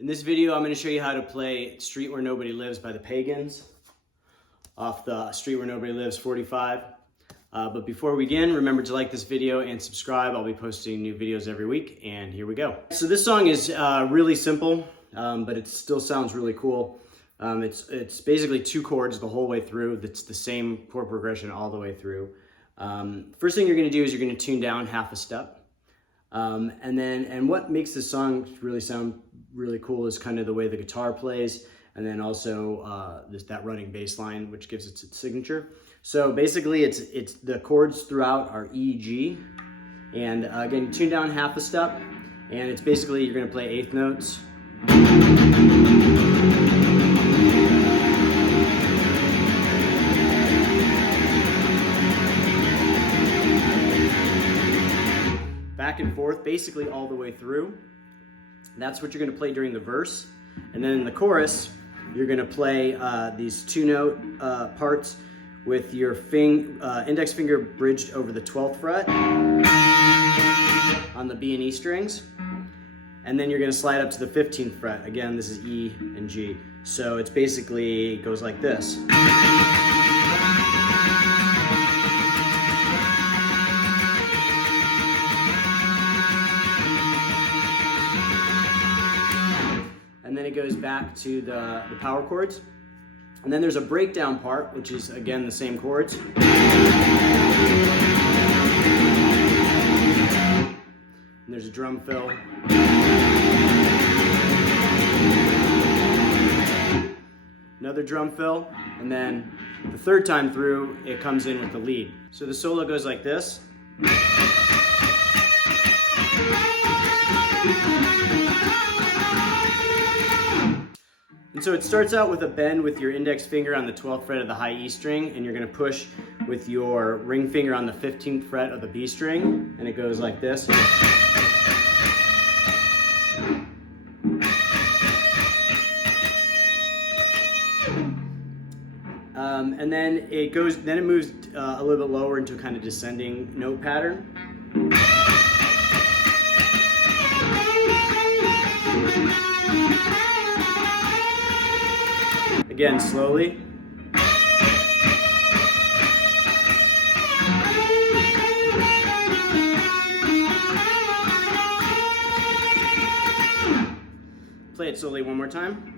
In this video, I'm going to show you how to play Street Where Nobody Lives by the Pagans off the Street Where Nobody Lives 45. But before we begin, remember to like this video and subscribe. I'll be posting new videos every week, and here we go. So this song is really simple, but it still sounds really cool. It's basically two chords the whole way through. It's the same chord progression all the way through. First thing you're going to do is you're going to tune down half a step. And what makes this song really sound really cool is kind of the way the guitar plays, and then also that running bass line, which gives it its signature. So basically it's the chords throughout are E, G, and again, tune down half a step, and it's basically you're going to play eighth notes. Back and forth, basically all the way through. That's what you're going to play during the verse. And then in the chorus, you're going to play these two-note parts with your index finger bridged over the 12th fret on the B and E strings. And then you're going to slide up to the 15th fret. Again, this is E and G. So it's basically, it goes like this. And then it goes back to the power chords. And then there's a breakdown part, which is, again, the same chords. And there's a drum fill. Another drum fill. And then the third time through, it comes in with the lead. So the solo goes like this. And so it starts out with a bend with your index finger on the 12th fret of the high E string, and you're going to push with your ring finger on the 15th fret of the B string, and it goes like this. And then it moves a little bit lower into a kind of descending note pattern. Again, slowly. Play it slowly one more time.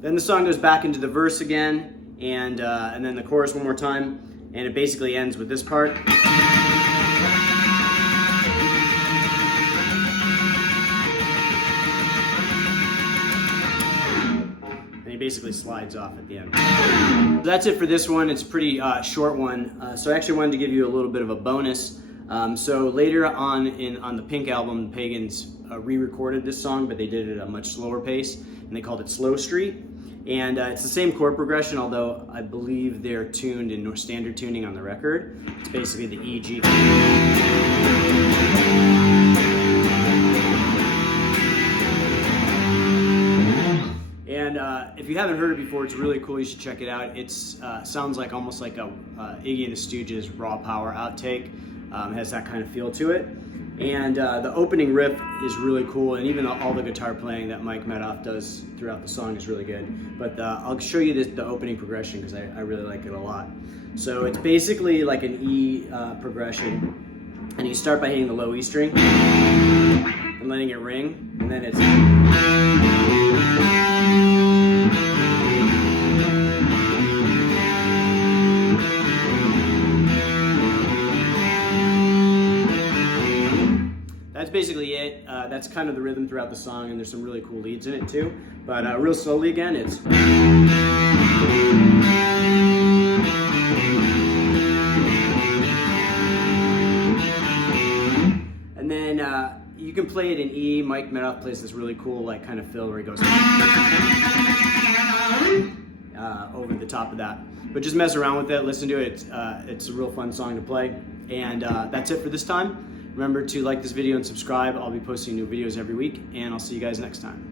Then the song goes back into the verse again, and then the chorus one more time. And it basically ends with this part. And he basically slides off at the end. So that's it for this one. It's a pretty short one. So I actually wanted to give you a little bit of a bonus. So later on the Pink album, the Pagans re-recorded this song, but they did it at a much slower pace, and they called it Slow Street. And it's the same chord progression, although I believe they're tuned in standard tuning on the record. It's basically the E, G. And if you haven't heard it before, it's really cool. You should check it out. It sounds like almost like a Iggy and the Stooges raw power outtake. Has that kind of feel to it. And the opening riff is really cool, and even all the guitar playing that Mike Metoff does throughout the song is really good. But I'll show you the opening progression because I really like it a lot. So it's basically like an E progression, and you start by hitting the low E string and letting it ring, and then it's... That's basically it. That's kind of the rhythm throughout the song, and there's some really cool leads in it too. But real slowly again, it's... And then you can play it in E. Mike Metoff plays this really cool like kind of fill where he goes over the top of that. But just mess around with it, listen to it. It's a real fun song to play. And that's it for this time. Remember to like this video and subscribe. I'll be posting new videos every week, and I'll see you guys next time.